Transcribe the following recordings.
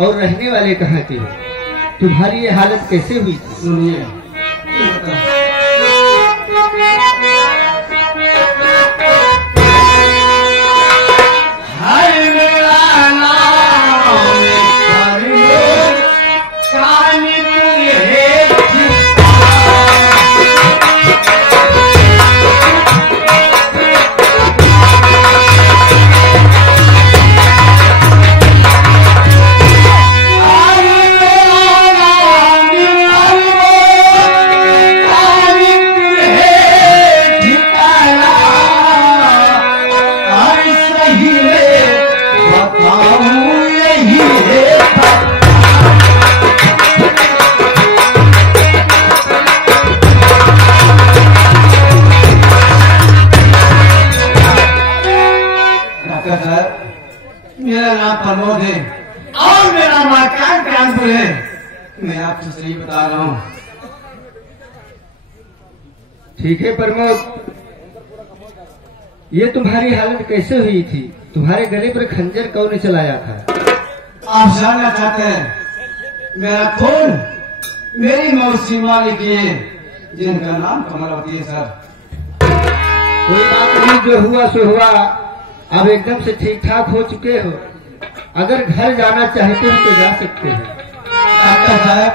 और रहने वाले कहाँ के हो? तुम्हारी ये हालत कैसे हुई थी? सुनिए, मेरा नाम प्रमोद है और मेरा मकान कानपुर है। मैं आपसे सही बता रहा हूँ। ठीक है प्रमोद, ये तुम्हारी हालत कैसे हुई थी? तुम्हारे गले पर खंजर कौन चलाया था? आप जानना चाहते हैं? मेरा खून मेरी मौसी मालिक है, जिनका नाम कमलावती है। सर कोई बात नहीं, जो हुआ सो हुआ। अब एकदम से ठीक ठाक हो चुके हो। अगर घर जाना चाहते हो तो जा सकते हैं। डॉक्टर साहब,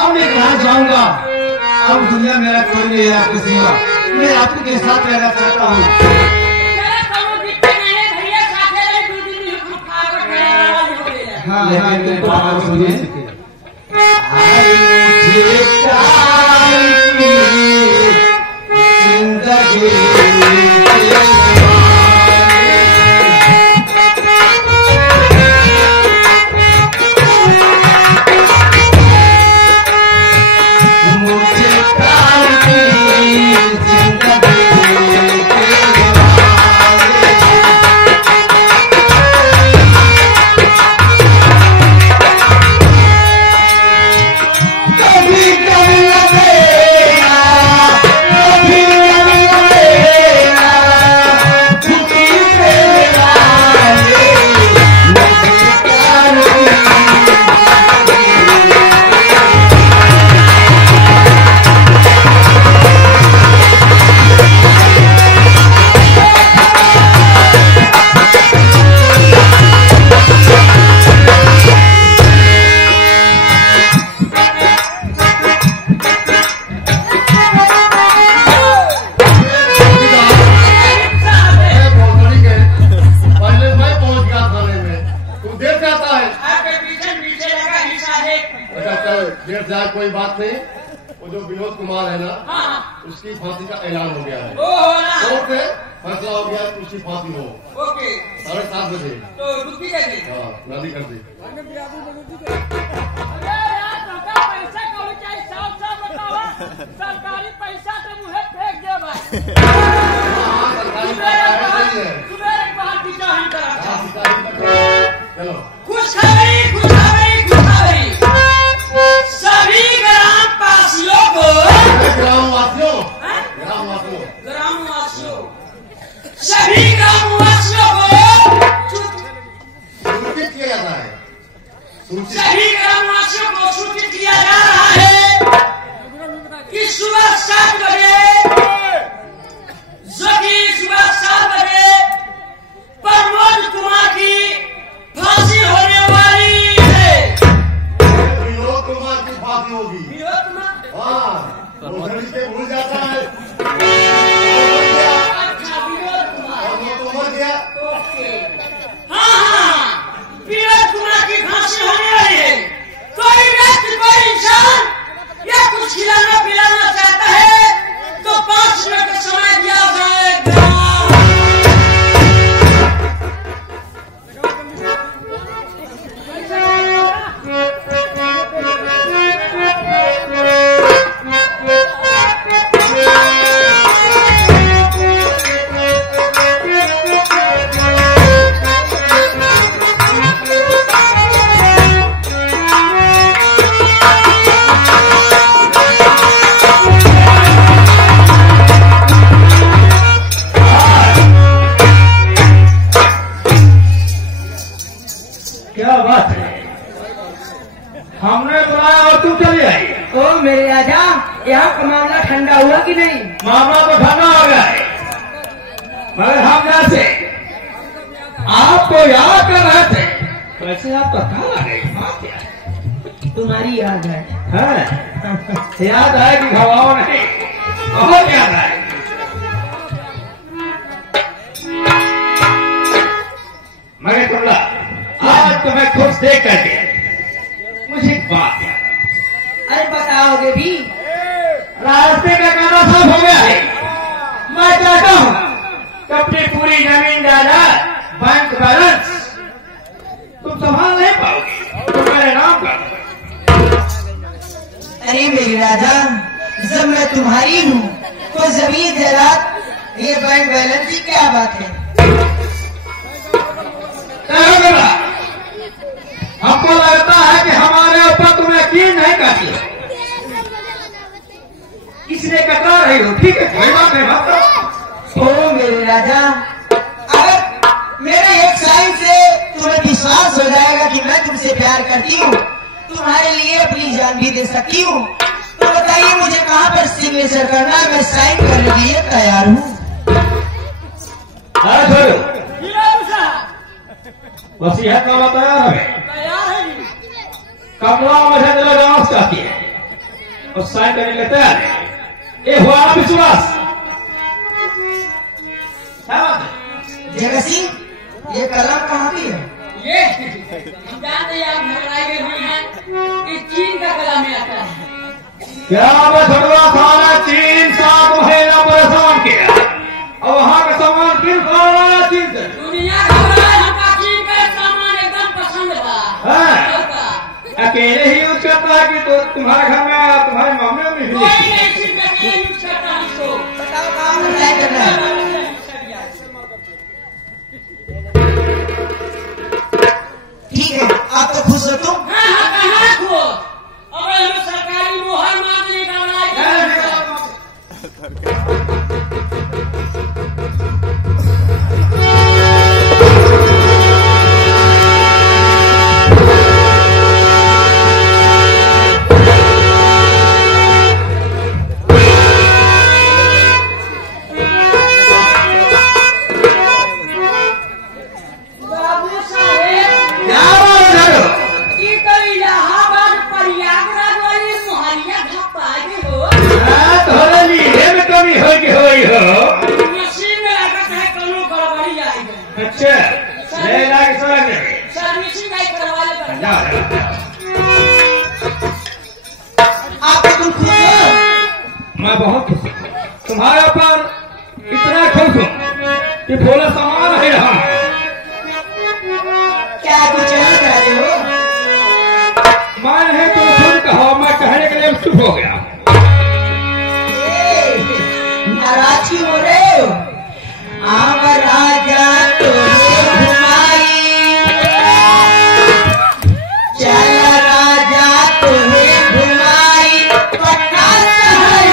अब मैं कहाँ जाऊंगा? अब दुनिया मेरा कोई नहीं है आपके सिवा। मैं आपके साथ रहना चाहता हूँ। हाँ, लेकिन बात सुनिए। कोई बात नहीं, वो जो विनोद कुमार है ना, उसकी फांसी का ऐलान हो गया है। कोर्ट में फैसला हो गया कि उसकी फांसी हो। 7:30 बजे। तो रुकी कैसे? हाँ, नदी कर दी। सरकारी पैसा तो मुझे फेंक दे भाई। चलो खुशखबरी सभी ग्रामवासियों को, सभी ग्रामवासियों को सूचित किया जाता है। सभी ग्रामवासियों को सूचित किया जा रहा है कि सुबह 7 बजे, जो कि सुबह 7 बजे प्रमोद कुमार की फांसी होने वाली याद कर रहे थे, वैसे आपका कहाँ आ गई? बात क्या है? तुम्हारी याद है। याद है कि घबाओ नहीं, बहुत याद है। मगर कमला, आज तुम्हें खुश देख करके मुझे एक बात याद है। अरे बताओगे भी? रास्ते का खाना साफ हो गया है। मैं चाहता हूँ कि अपनी पूरी जमीन जायदाद, बैंक बैलेंस तुम संभाल नहीं पाओगे, तो मेरे नाम कर दो। अरे मेरे राजा, जब मैं तुम्हारी हूँ तो जमीन जायदाद, ये बैंक बैलेंस की क्या बात है? हमको लगता है कि हमारे ऊपर तुम यकीन नहीं करती हो, इसलिए कतरा रही हो। ठीक है, कोई बात नहीं, बात करो। ओ मेरे राजा, अगर मेरे एक साइन से तुम्हें विश्वास हो जाएगा कि मैं तुमसे प्यार करती हूँ, तुम्हारे लिए अपनी जान भी दे सकती हूँ, तो बताइए मुझे कहाँ पर सिग्नेचर करना है? मैं साइन करने के लिए तैयार हूँ। वसीयत का तैयार है। कमला मुझे दिल डांस चाहती है और साइन करने के लिए तैयार है। ये हुआ ना विश्वास? जगह सिंह, ये कलम कहाँ की है? ये हम जानते हैं आप घबराए हुए हैं कि चीन का कलम में आता है। क्या बछड़वा खाना चीन 7 महीना परेशान किया और वहाँ का सामान किन खाना चीन से? दुनिया घबराए, हमका चीन का सामान एकदम पसंद बा। अकेले ही यूज करता है कि तो तुम्हारे घर में तुम्हारे मामले में भी? कोई नहीं, चीन का अकेले यूज करता है इसको। बताओ कहाँ पर साइन करना है? ठीक है, आप तो खुश हो तुम? हाँ, कहाँ खो? अबे हम सरकारी मोहर मांगने का मैं बहुत खुश हूँ, तुम्हारे ऊपर इतना खुश हूँ कि भोला सामान नहीं रहा। क्या कुछ कह रहे हो? मैं नहीं, तुम खुद कहो, मैं कहने के लिए चुप हो गया। नाराज क्यों हो रहे हो? आम राजा तुम्हें घुमाई, चल राजा तुम्हें घुमाई, पटना शहर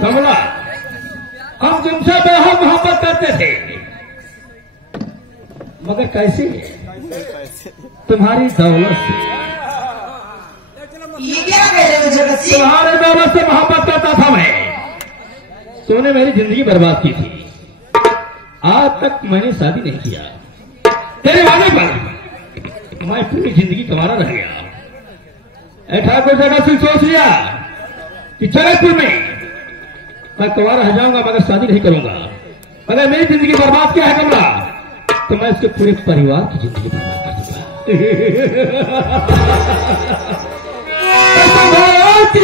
कमला, हम तुमसे बेहद मोहब्बत करते थे, मगर कैसे? तुम्हारी दौलत से। ये क्या कह रहे हो जगत सिंह? तुम्हारे दौलत से मोहब्बत करता था मैं, तूने मेरी जिंदगी बर्बाद की थी। आज तक मैंने शादी नहीं किया, तेरे वादे पर मैं पूरी जिंदगी कमाना रह गया। ठाकुर जगह से सोच लिया कि जगतपुर में मैं कुंवारा रह जाऊंगा मगर शादी नहीं करूंगा। अगर मेरी जिंदगी बर्बाद किया है कमला, तो मैं उसके पूरे परिवार की जिंदगी बर्बाद कर दूंगा।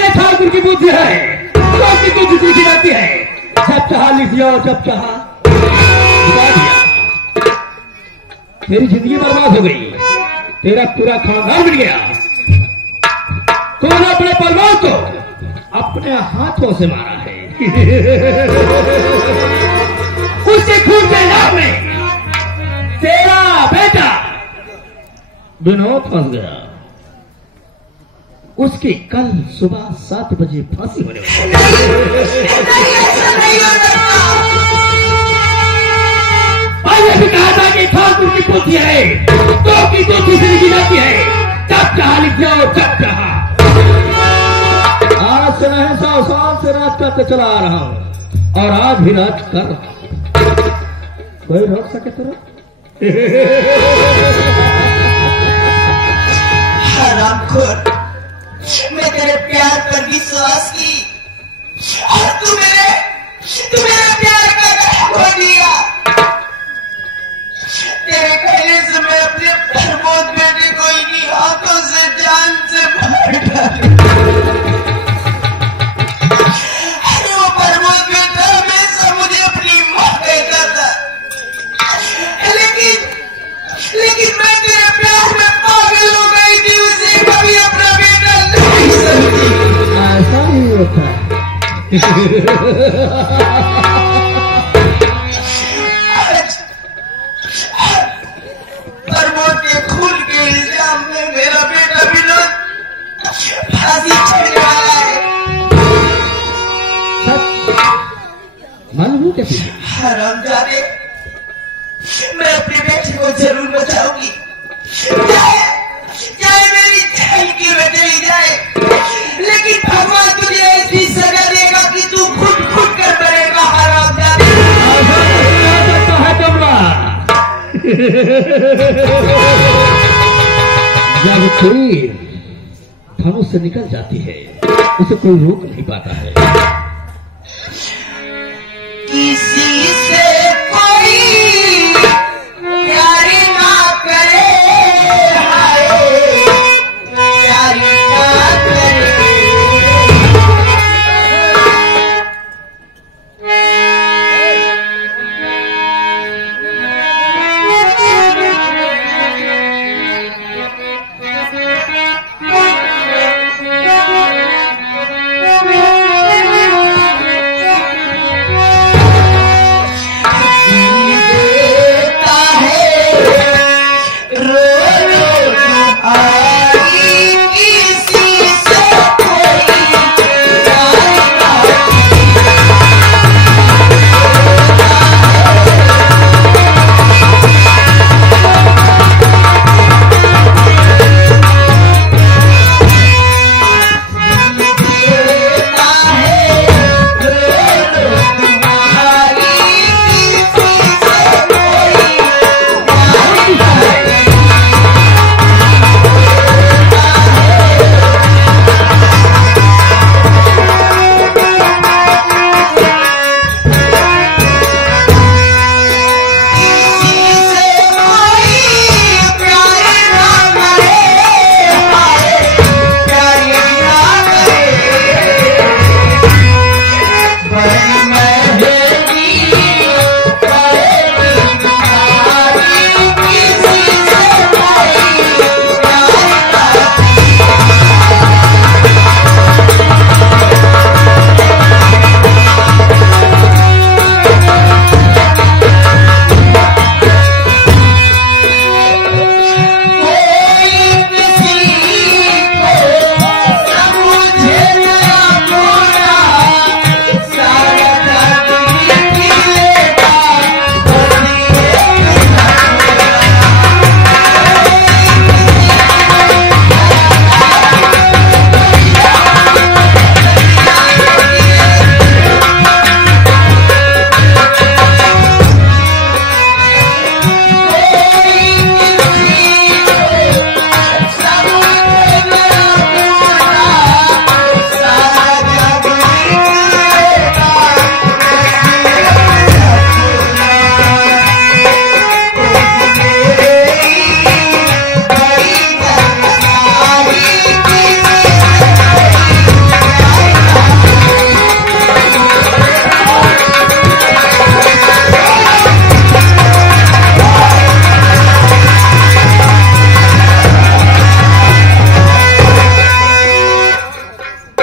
ठाकुर की बुद्धि है, की बुद्धि सीखी जाती है। जब चाहा लिख लिया, जब चाहा गिरा दिया। तेरी जिंदगी बर्बाद हो गई, तेरा पूरा खानदान मिल गया। तूने अपने परिवार को अपने हाथों से मारा है। उसके खून के नाम में तेरा बेटा विनोद फंस गया। उसकी कल सुबह 7 बजे फांसी होने वाली। पहले भी कहा था कि ठाकुर की पोथी है तो की पोथी से लिखी जाती है। जब चाहा लिख जाओ, जब चाहा। आज से नहीं 100 साल से राज करते चला आ रहा हूं और आज भी राज कर रहा हूं। कोई रोक सके तुरंत? हरामखोर, मैं तेरे प्यार पर विश्वास की और तू मेरे प्यार का गला घोट दिया। तेरे कहने से मैं अपने प्रमोद बेटे को इन्हीं हाथों से जान से मार डाली। अरे वो प्रमोद बेटा हमेशा मुझे अपनी मां कहता था, लेकिन मैं तेरे प्यार में पागल हो गई थी। उसे कभी अपना बेटा नहीं समझी। ऐसा ही होता है। प्रमोद के खून के इल्जाम में मेरा बेटा विनोद फांसी चढ़ने वाला है। मालूम कैसे? हरामजादे, मैं अपने बेटे को जरूर बचाऊंगी, चाहे मेरी जान की बचाई जाए, लेकिन भगवान तुझे ऐसी सजा देगा कि तू खुद कर मरेगा। हरामजादे, जब तीर धनुष से निकल जाती है उसे कोई रोक नहीं पाता है। किसी से कोई प्यार ना करे, हाय प्यार ना करे।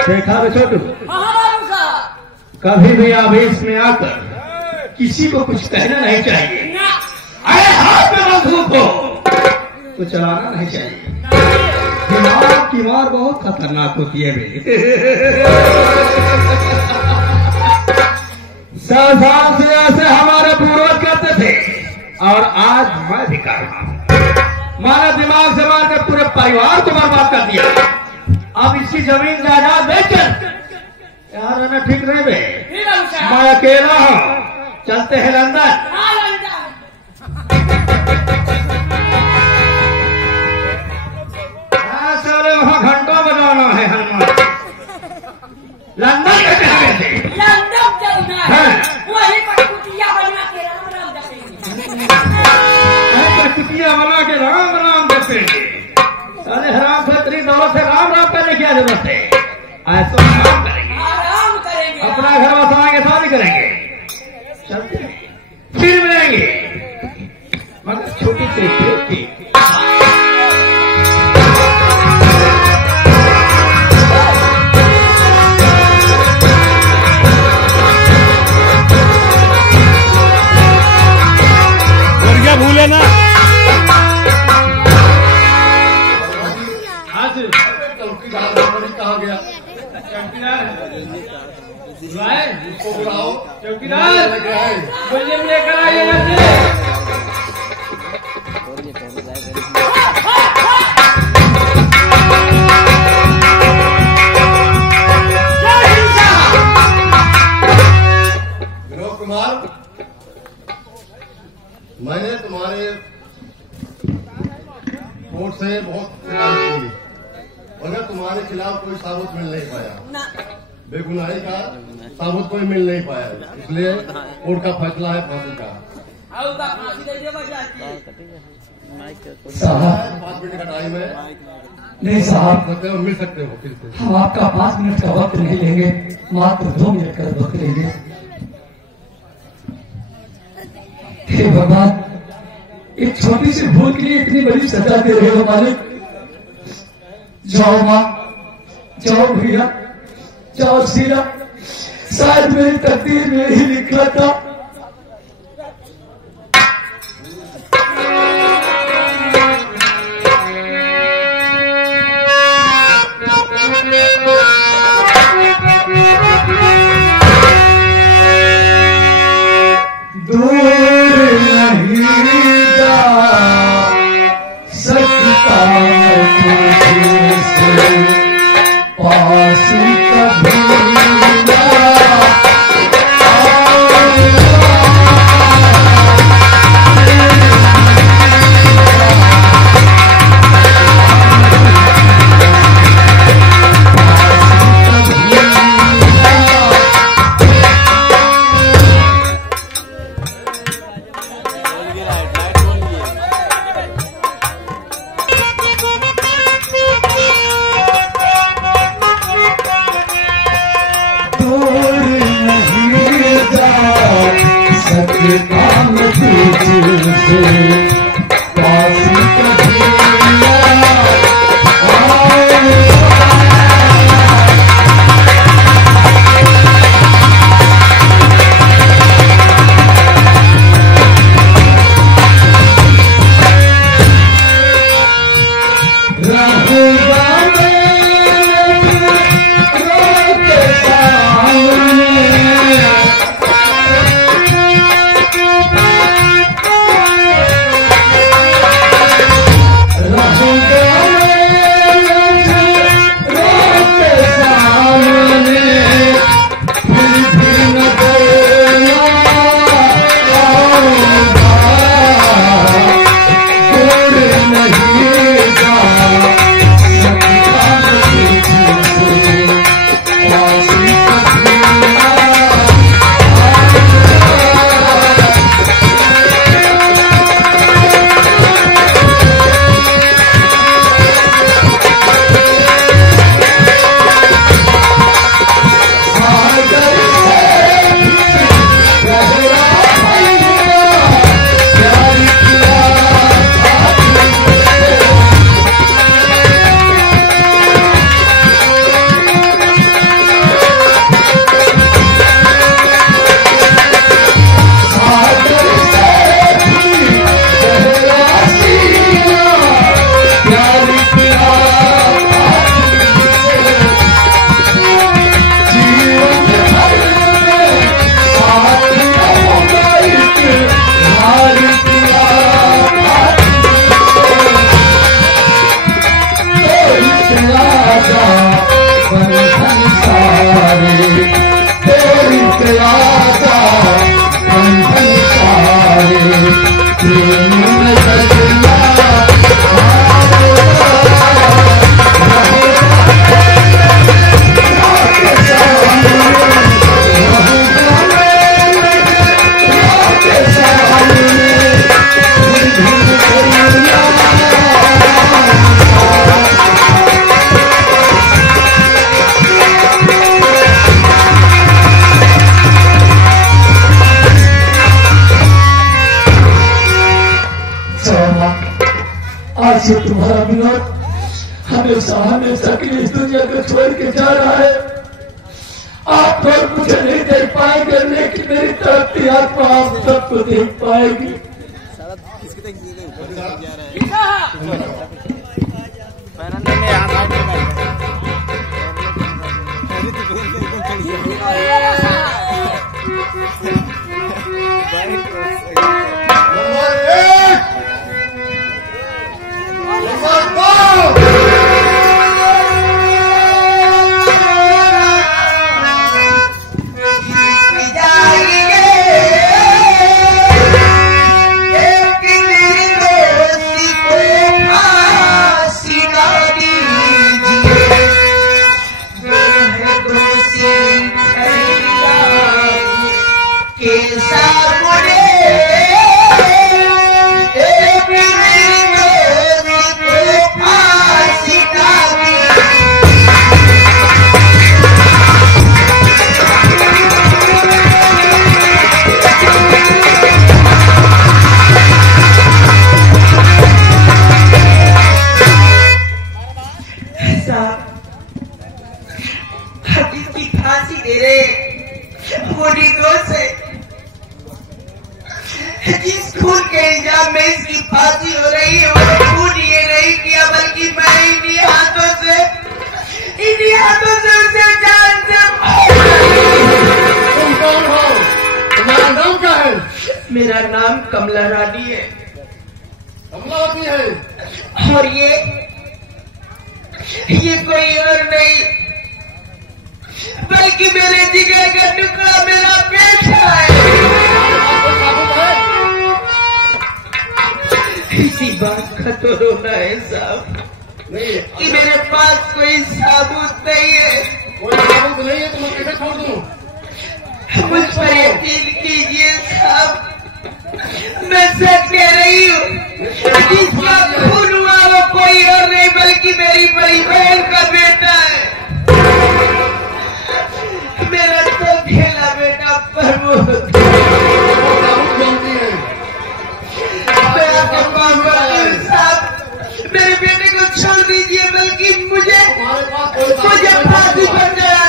देखा बे छोटू, कभी भी आवेश में आकर किसी को कुछ कहना नहीं चाहिए। अरे हाथ में बंदूक हो तो चलाना नहीं चाहिए। दिमाग की मार बहुत खतरनाक होती है बे। साल से ऐसे हमारे पूर्वज करते थे और आज मैं भी कर रहा हूं। मारा दिमाग से मार के पूरे परिवार को बर्बाद कर दिया। अब इसकी जमीन जायदाद बेचकर यार है ना, ठीक नहीं बे। मैं अकेला हूं, चलते हैं लंदन। साले वहां घंटों बजाना है हनुमान। लंदन कैसे आ गए थे? कुटिया बना के राम राम जपेंगे। साले हराम से तेरी दौलत से राम राम करने की जरूरत है। ऐसा काम करेंगे, अपना घर बसाएंगे, शादी करेंगे, चलते हैं, फिर मिलेंगे मगर छोटी सी ट्रिप की। भूले ना कहाँ गया? उसको बुलाओ। चौकीदार लेके आए। मुझे लेकर आइए। विनोद कुमार, मैंने तुम्हारे कोर्ट से बहुत शिकायत की, मगर तुम्हारे खिलाफ कोई साबुत मिल नहीं पाया। बेगुनाही का साबुत कोई मिल नहीं पाया, इसलिए कोर्ट का फैसला है फांसी का। साहब 5 मिनट का टाइम है, नहीं साहब, मिल सकते हो फिर से। हम आपका 5 मिनट का वक्त नहीं लेंगे, मात्र 2 मिनट का वक्त लेंगे। हे भगवान, एक छोटी सी भूल के लिए इतनी बड़ी सजा दे रहे हो मालिक। जाओ माँ, जाओ भैया, जाओ सीरा, शायद मेरी तकदीर में ही लिखा था। राजा बंधन सारे तेरी राजा बंधन सारे प्रेम में सजना आज से तुम्हारा विनोद हमेशा हमेशा के लिए इस दुनिया को छोड़ के जा रहा है। आप लोग मुझे नहीं देख पाएंगे, लेकिन मेरी तरफ की आत्मा आप सबको देख पाएगी। जिस खून के इल्जाम में इसकी फांसी हो रही है, वो खून ये नहीं किया, बल्कि मैं इन्हीं हाथों से उसे जान से। तुम कौन हो? तुम्हारा नाम क्या है? मेरा नाम कमला रानी है। कमलावती है। और ये कोई और नहीं बल्कि मेरे जिगर का टुकड़ा, मेरा बेटा है। इसी बात का तो रोना है साहब कि मेरे पास कोई सबूत नहीं है। कोई सबूत नहीं है तो मैं कैसे छोड़ दूं? मुझ पर यकीन कीजिए साहब, मैं सच कह रही हूँ। जिसका खून हुआ वो कोई और नहीं बल्कि मेरी बड़ी बहन का बेटा है। मेरा तो खेला बेटा प्रमोद। मेरे बेटे को छोड़ दीजिए, बल्कि मुझे फांसी पर चढ़ा।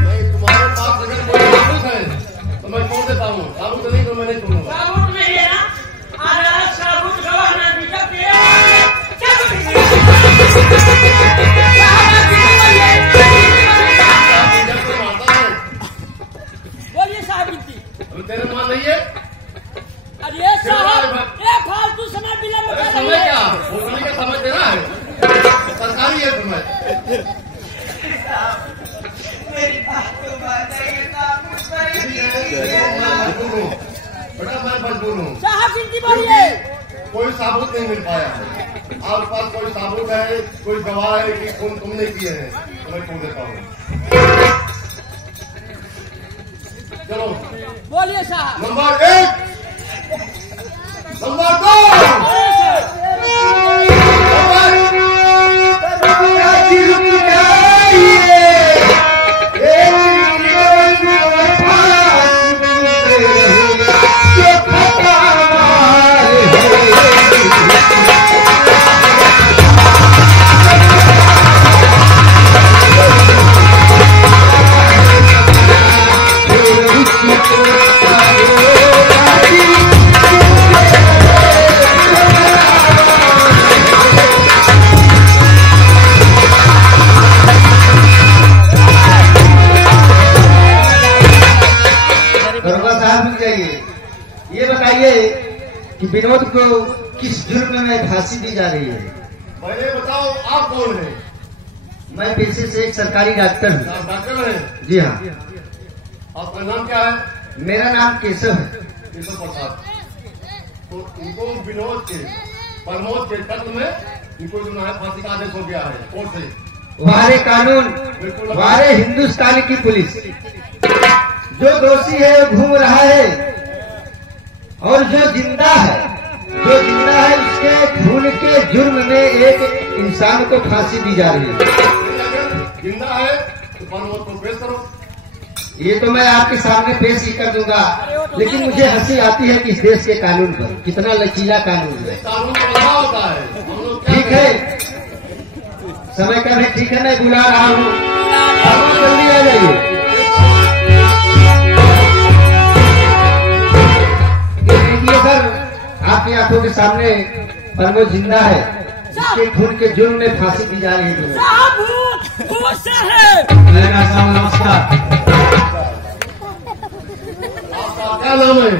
नहीं, तुम्हारे पास अगर कोई सबूत है तो मैं छोड़ देता हूँ। सबूत नहीं तो मैं नहीं छोड़ूंगा। साबुत नहीं है ना? अगर साबुत गवाह ना दिखा बोलिए साहब गिनती। तेरे मां नहीं है? अरे साहब ये फालतू समय विलम्ब कर रही समय है। क्या? बोलने का समय देना है, सरकारी है समय। मेरी बात को बताइए साहब, मुझ पर यकीन कीजिए। बेटा मैं मजबूर हूँ। साहब गिनती बोलिए। कोई सबूत नहीं मिल पाया। आपके पास कोई सबूत है, कोई गवाह है कि खून तुमने किए हैं तो मैं छोड़ देता हूँ। चलो बोलिए साहब। नंबर 1, नंबर 2, कि विनोद को किस जुर्म में फांसी दी जा रही है। पहले बताओ आप कौन है? मैं पेशे से एक सरकारी डॉक्टर हूँ। डॉक्टर है? जी हाँ। आपका नाम क्या है? मेरा नाम केशव है। केशव प्रसाद। तो इनको विनोद के प्रमोद के कत्ल में इनको जो है फांसी का आदेश हो गया है कोर्ट से। वारे कानून, वारे हिंदुस्तान की पुलिस, जो दोषी है वो घूम रहा है और जो जिंदा है उसके खून के जुर्म में एक इंसान को फांसी दी जा रही है। जिंदा है तो प्रमोद को पेश करो। ये तो मैं आपके सामने पेश ही कर दूंगा, लेकिन मुझे हंसी आती है कि इस देश के कानून पर, कितना लचीला कानून है। कानून तो बड़ा होता है, हम लोग क्या ठीक है, समय का भी ठीक है, मैं बुला रहा हूँ, आप जल्दी आ जाइए। देखिए सर, आपकी आंखों के सामने प्रमोद जिंदा है, इसके खून के जुर्म में फांसी दी जा रही है। नमस्कार। आपका क्या नाम है?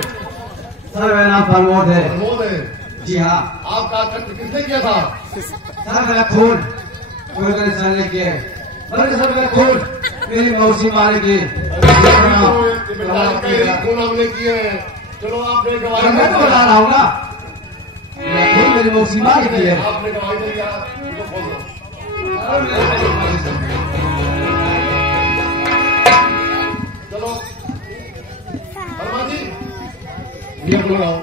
सर मेरा नाम प्रमोद है। प्रमोद है? जी हाँ। आपका कत्ल किसने किया था? सर मेरा खून कोई तो इंसान ने किया है। सर मेरा खून मेरी मौसी मारेगी। खून हमने किए हैं। चलो आपने गवाही मैं तो बता रहा हूँ ना, मेरा खून मेरी मौसी मारेगी है। आपने गवाही नहीं दिया तो बोलो। चलो वर्मा जी ये बोलाओ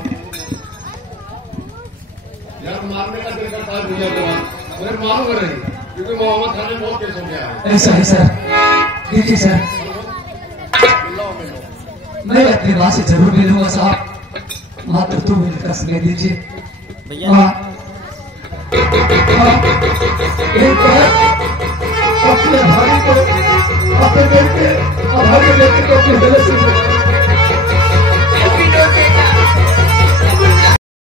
यार, मारने का दिल करता है भैया के बाद मैं मारूंगा नहीं, क्योंकि मोहम्मद खान ने बहुत केस हो गया है। ऐसा है सर, देखिए सर, मैं अपनी बात से जरूर ले लूंगा साहब, मात्र 2 मिनट का समय दीजिए भैया। एक अपने भाई को अपने बेटे और भाई बेटे को अपने गले से